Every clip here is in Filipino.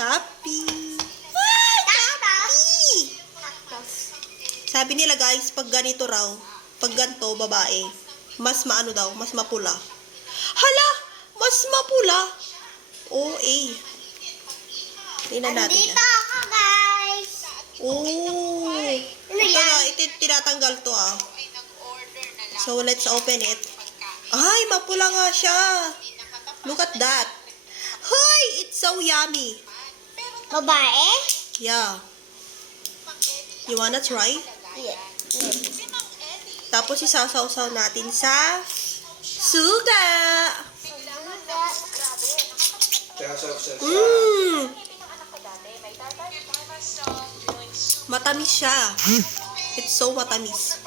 Copy. Ay, copy! Sabi nila guys, pag ganito raw, pag ganito, babae, mas maano daw, mas mapula. Hala! Mas mapula! OA. Tingnan natin. Andito ako, guys. Oh. Ito na, tinatanggal to ah. So, let's open it. Ay, mapula nga siya. Look at that. Hoy, it's so yummy. Babae? Yeah. You wanna try? Yeah. Tapos isasaw-saw natin sa suga. Mmm. Matamis siya. It's so matamis.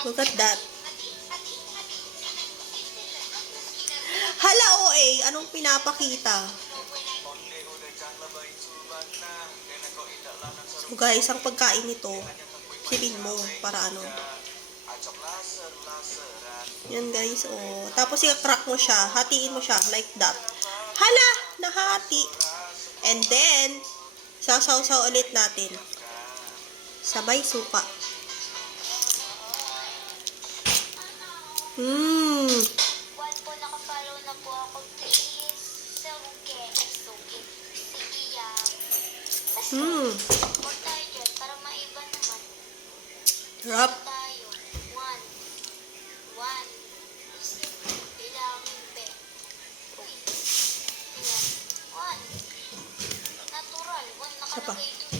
Look at that. Hala, OA. Anong pinapakita? So guys, ang pagkain nito, silin mo para ano. Yan guys, oh. Tapos i-crack mo siya, hatiin mo siya like that. Hala, nahati. And then, sasaw-saw ulit natin. Sabay suka. Mmm. One po nakafollow na po ako, please. Suki. Sige yan. Mmm. Huwag tayo dyan para maiba naman. Sarap. Tayo. One. Bilangin pe. Uy. Ayan. One. Natural. One nakalagay dun.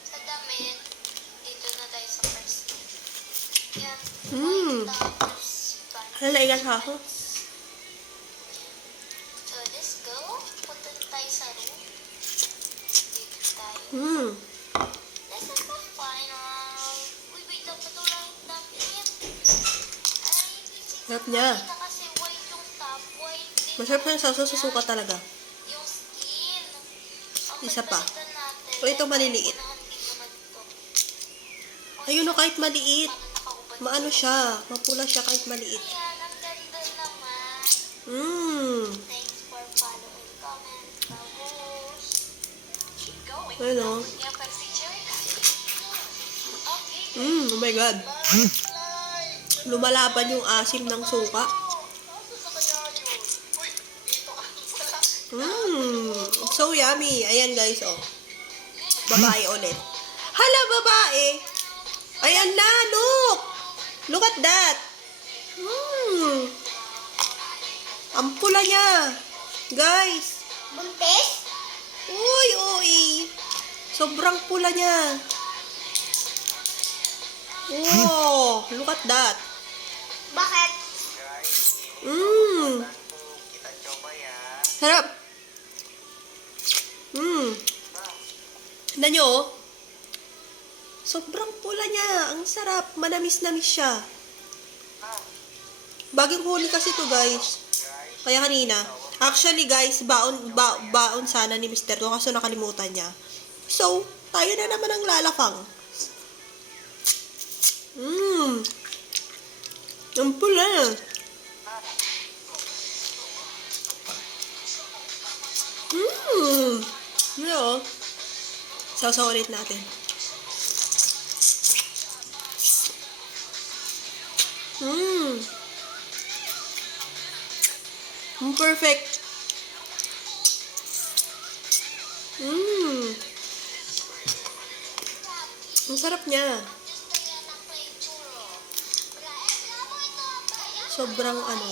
Sa damit, dito na tayo sa first. Yan. Mmm. Tapos, Hala, ilan ha ako? so, let's go. Punta na tayo sa room. Dito tayo. Mmm. This is the final. Uy, wait, dapat ulang natin yan. Ay, Sarap niya. kita kasi white yung top, white din Masarap na yung sausaw sa suka talaga. yung skin. Ang Isa pa. pagdalitan natin. O, ito maliliit. Unahan din naman ito. Ayun o, kahit maliit. Paano nakaubad? Maano siya. Mapula siya kahit maliit. Ayan, ang ganda naman. Mmm. Thanks for following, comment, tapos. Ayun o. Yan pa si Jerica. Okay. Mmm, oh my God. Lumalaban yung asim ng suka. Mmm, so yummy. Ayan guys, oh. Babae ulit. Hala, babae. Ayan na, look. Look at that. Mmm. Ang pula niya. Guys. Buntis? Uy, uy. Sobrang pula niya. Oh, look at that. Bakit? Mmm. Sarap. Mmm. Tignan nyo, oh. Sobrang pula niya. Ang sarap. Manamis-namis siya. Bagong huli kasi to guys. Kaya kanina. Actually guys, baon sana ni Mr. to kaso nakalimutan niya. So, tayo na naman ang lalakang. Mmm. Ang pula. Mmm. Ano? Sausaw ulit natin. Mmm. Perfect. Mmm. Ang sarap niya. Sobrang ano.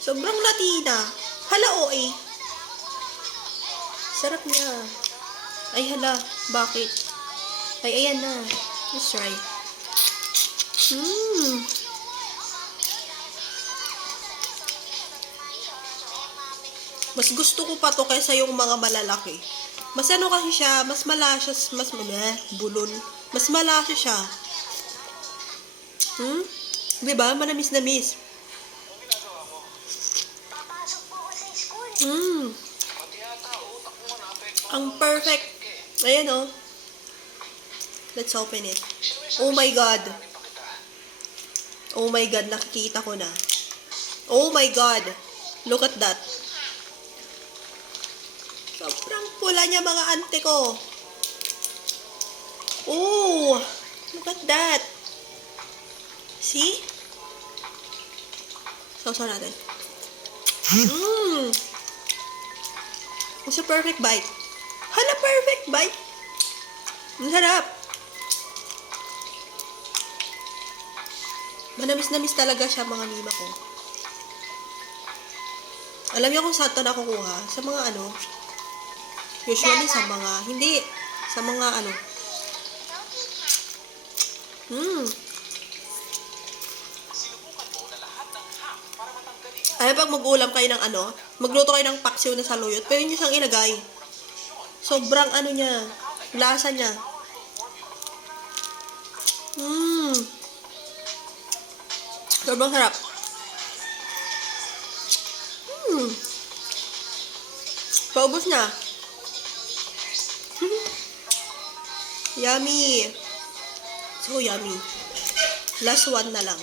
Sobrang Latina. Hala, OA. Sarap niya. Ay, hala. Bakit? Ay, ayan na. Let's try. Mmm. Mas gusto ko pa to kaysa yung mga malalaki. Mas ano kasi siya, mas malasyas, bulol. Mas malasya siya. Diba? Manamis-namis. Ang perfect. Ayan o. Let's open it. Oh my God. Oh my God, nakikita ko na. Oh my God. Look at that. Sobrang pula niya mga ante ko. Oh, look at that. See? Sausaw natin. Mmm. It's a perfect bite. Hala, perfect bite. Ang sarap. Manamis-namis talaga siya, mga mima ko. Alam niyo kung saan ito nakukuha? Sa mga ano? Usually sa mga, hindi. Sa mga ano. Alam, pag mag-ulam kayo ng ano, magluto kayo ng paksiw na saluyot, pwede nyo siyang ilagay. Sobrang ano niya, lasa niya. Sobrang sarap. Paubos na. Yummy. So yummy. Last one na lang.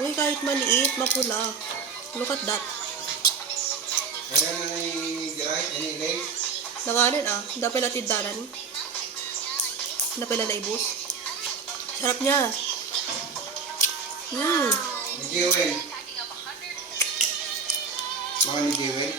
Uy, kahit maliit, mapula. Look at that. Nanganan Dapila tindanan. Dapila na ibus. Sarap niya. Ligiwin. Mga ligiwin.